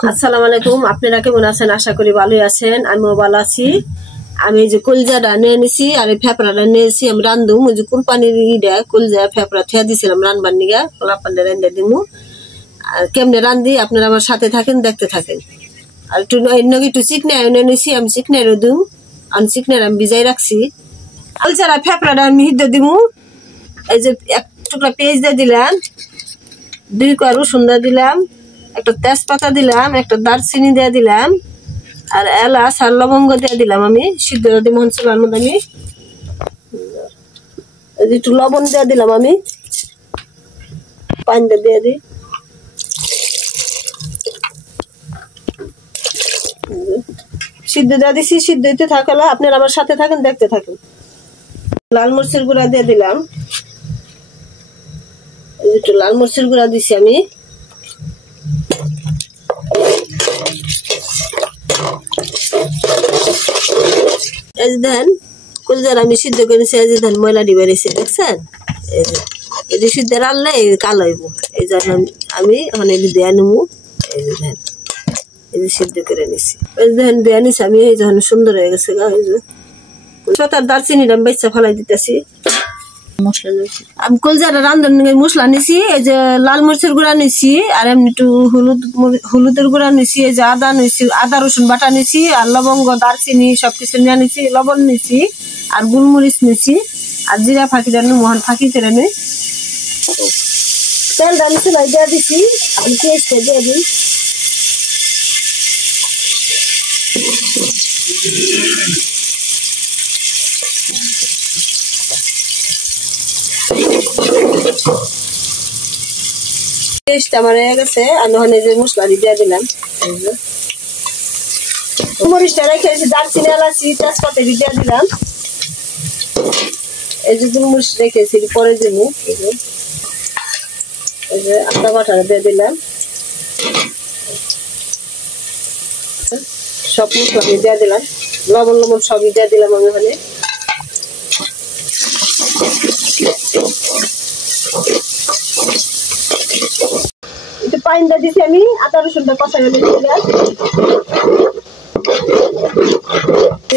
আসসালামু আলাইকুম। আপনারা কেমন আছেন? আশা করি ভালোই আছেন। আমিও ভালো আছি। আমি এই যে কলজাটা নিয়ে নিছি আর এই ফেপড়াটা নিয়েছি। আমি রান্ধুম ওই যে কুরবানির ইডা কলজা ফেপড়া থিয়া দিছিলাম রানবার নিগা পোলাপানটা রান্ধা দিমু। আর কেমনে রান্ধি আপনারা আমার সাথে থাকেন, দেখতে থাকেন। আর একটু একটু চিকনা এনে নিছি, আমি চিকনারও দিম। আমি চিকনার আমি ভিজাই রাখছি। আলচারা ফেপড়াটা আমি হিদ্ধ দিমু। এই যে এক টুকরা পেঁয়াজ দিয়ে দিলাম, 2 কোয়া রসুন দিয়ে দিলাম, একটা তেজপাতা দিলাম, একটা দারচিনি দিয়ে দিলাম, আর এলাচ আর লবঙ্গ দিয়ে দিলাম। আমি সিদ্ধ দিয়ে মশলার মধ্যে আমি একটু লবণ দিয়ে দিলাম। আমি পানি দিয়ে দিই। সিদ্ধ দিয়ে দিছি, সিদ্ধ হইতে থাকলে আপনারা আমার সাথে থাকেন, দেখতে থাকেন। লাল মরিচের গুঁড়া দিয়ে দিলাম, একটু লাল মরিচের গুঁড়া দিছি আমি। এই যে ধান কলজার আমি সিদ্ধ করেছি, এই যে ধান ময়লা ডিবে রয়েছে, দেখছেন? এই যে সিদ্ধ রানলে কালো হইব। এই জন্য আমি ওখানে দিয়ে নেবো। এই যে ধান এই যে সিদ্ধ করে নিছি, এই যে ধান দিয়ে নিছি আমি। এই যখন সুন্দর হয়ে গেছে গা, এই যে তার দারচিনিটা আমি বেচা ফেলাই দিতেছি। আমি কলজাটা রান্ধন মশলা নিছি। এই যে লাল মরিচের গুঁড়া নিছি, আর এমনি একটু হলুদের গুঁড়া নিছি। এই যে আদা নিছি, আদা রসুন বাটা নিছি, আর লবঙ্গ দারচিনি সবকিছু নিয়ে নিছি। লবণ নিছি আর গোলমরিচ নিছি, আর জিরা ফাঁকি দেন মোহন ফাঁকি করে নি। তেলটা নিছি ভাই দিয়ে দিছি। আমি পেঁয়াজটা দিয়ে দিই। পেস্ট আমার হয়ে গেছে। আমি ওখানে যে মশলা দিয়ে দিলাম, মরিচটা রেখেছি, দারচিনি এলাচি তেজপাতা দিয়ে দিলাম। এই যে গোলমরিচ রেখেছি পরে দেবো। এই যে আদা বাটাটা দিয়ে দিলাম। সব মশলা আমি দিয়ে দিলাম, লবণ লবণ সবই দিয়ে দিলাম আমি ওখানে। একটু পানি দিয়ে দিছি আমি। আদা রসুনটা কষা গেলে দিলাম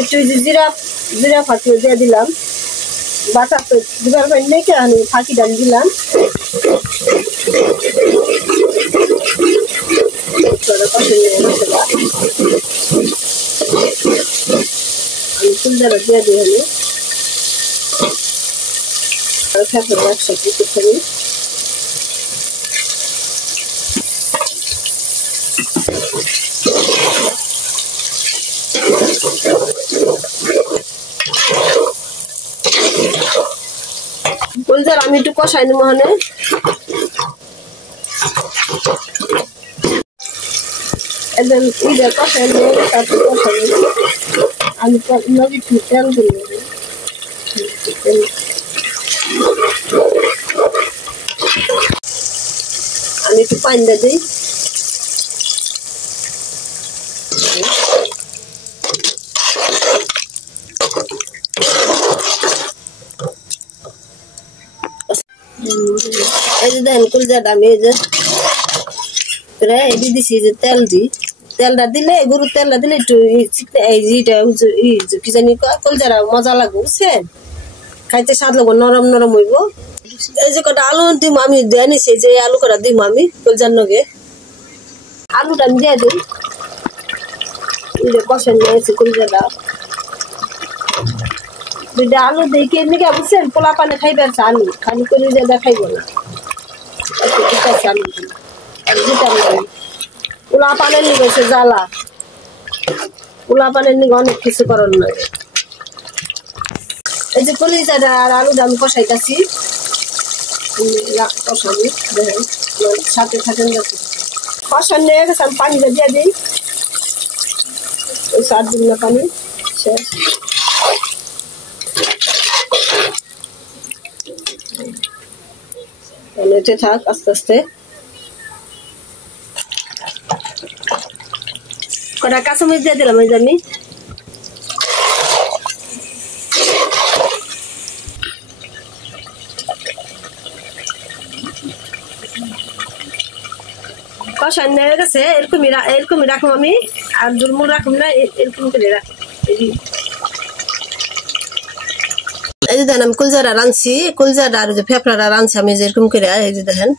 একটু জিরা ফাঁকি দিয়ে দিলাম। বাটা তো দিবার পানি রেখে আমি ফাঁকি ডাল দিলাম। আমি ফুলদারা দিয়ে দিই হলে একসাথে একটুখানি। কলজার আমি একটু কষাই নেবো ওখানে। একদম ইটা কষাই নেবো, তারপর কষাই নেবো। আমি একটু তেল দিই, আমি একটু পানি দিয়ে দিই। এই যে দেখেন কলজাটা আমি এই যে প্রায় দিছি, যে তেল দিই। তেলটা দিলে গরুর তেলটা দিলে একটু কি জানি কলজাটা মজা লাগবে, বুঝছেন? খাইতে স্বাদ লাগবো, নরম নরম হইব। এই যে কটা আলু দিম আমি দিয়ে নিছি, যে আলু কটা দিম আমি কলজার নগে। আলুটা আমি দিয়ে দিই। এই যে কষাই নিয়েছি কলজাটা, 2টা আলু দিয়ে কে নিকে, বুঝছেন? পোলা পানে খাইবার আলু খালি কলজাটা খাইব না। পোলা পানের নিগে জ্বালা, পোলা পানের নিগে অনেক কিছু করার লাগে। এই যে কলিজাটা আর আলুটা আমি কষাইতেছি। কষাবি দেখেন, সাথে থাকেন। কষান নিয়ে গেছে, আমি পানিটা দিয়ে দিই। ওই 7 দিন না পানি শেষ। এতে থাক আস্তে আস্তে। কটা কাঁচামরিচ দিয়ে দিলাম এই যে আমি। কষানো হয়ে গেছে, এরকমই রাখুন আমি, আর জুলমুল রাখুন না, এরকম করে রাখি। এই যে দেখেন আমি কুলজারা রাঁধছি, কুলজারা আর যে ফেফড়াটা রাঁধছি আমি যেরকম করে। এই যে দেখেন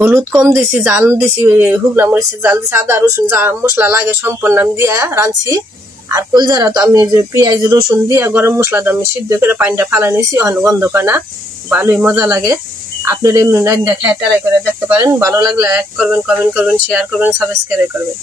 হলুদ কম দিছি, জাল দিছি, হুগনা মরিচের জাল দিছি, আদা রসুন যা মশলা লাগে সম্পূর্ণ আমি দিয়া রাঁধছি। আর কুলজারা তো আমি যে পেঁয়াজ রসুন দিয়ে গরম মশলাটা আমি সিদ্ধ করে পানিটা ফালাই নিয়েছি, ওখানে গন্ধ পায় না, ভালোই মজা লাগে। আপনারা এমনি রান্না খেয়ে ট্রাই করে দেখতে পারেন। ভালো লাগলে লাইক করবেন, কমেন্ট করবেন, শেয়ার করবেন, সাবস্ক্রাইব করবেন।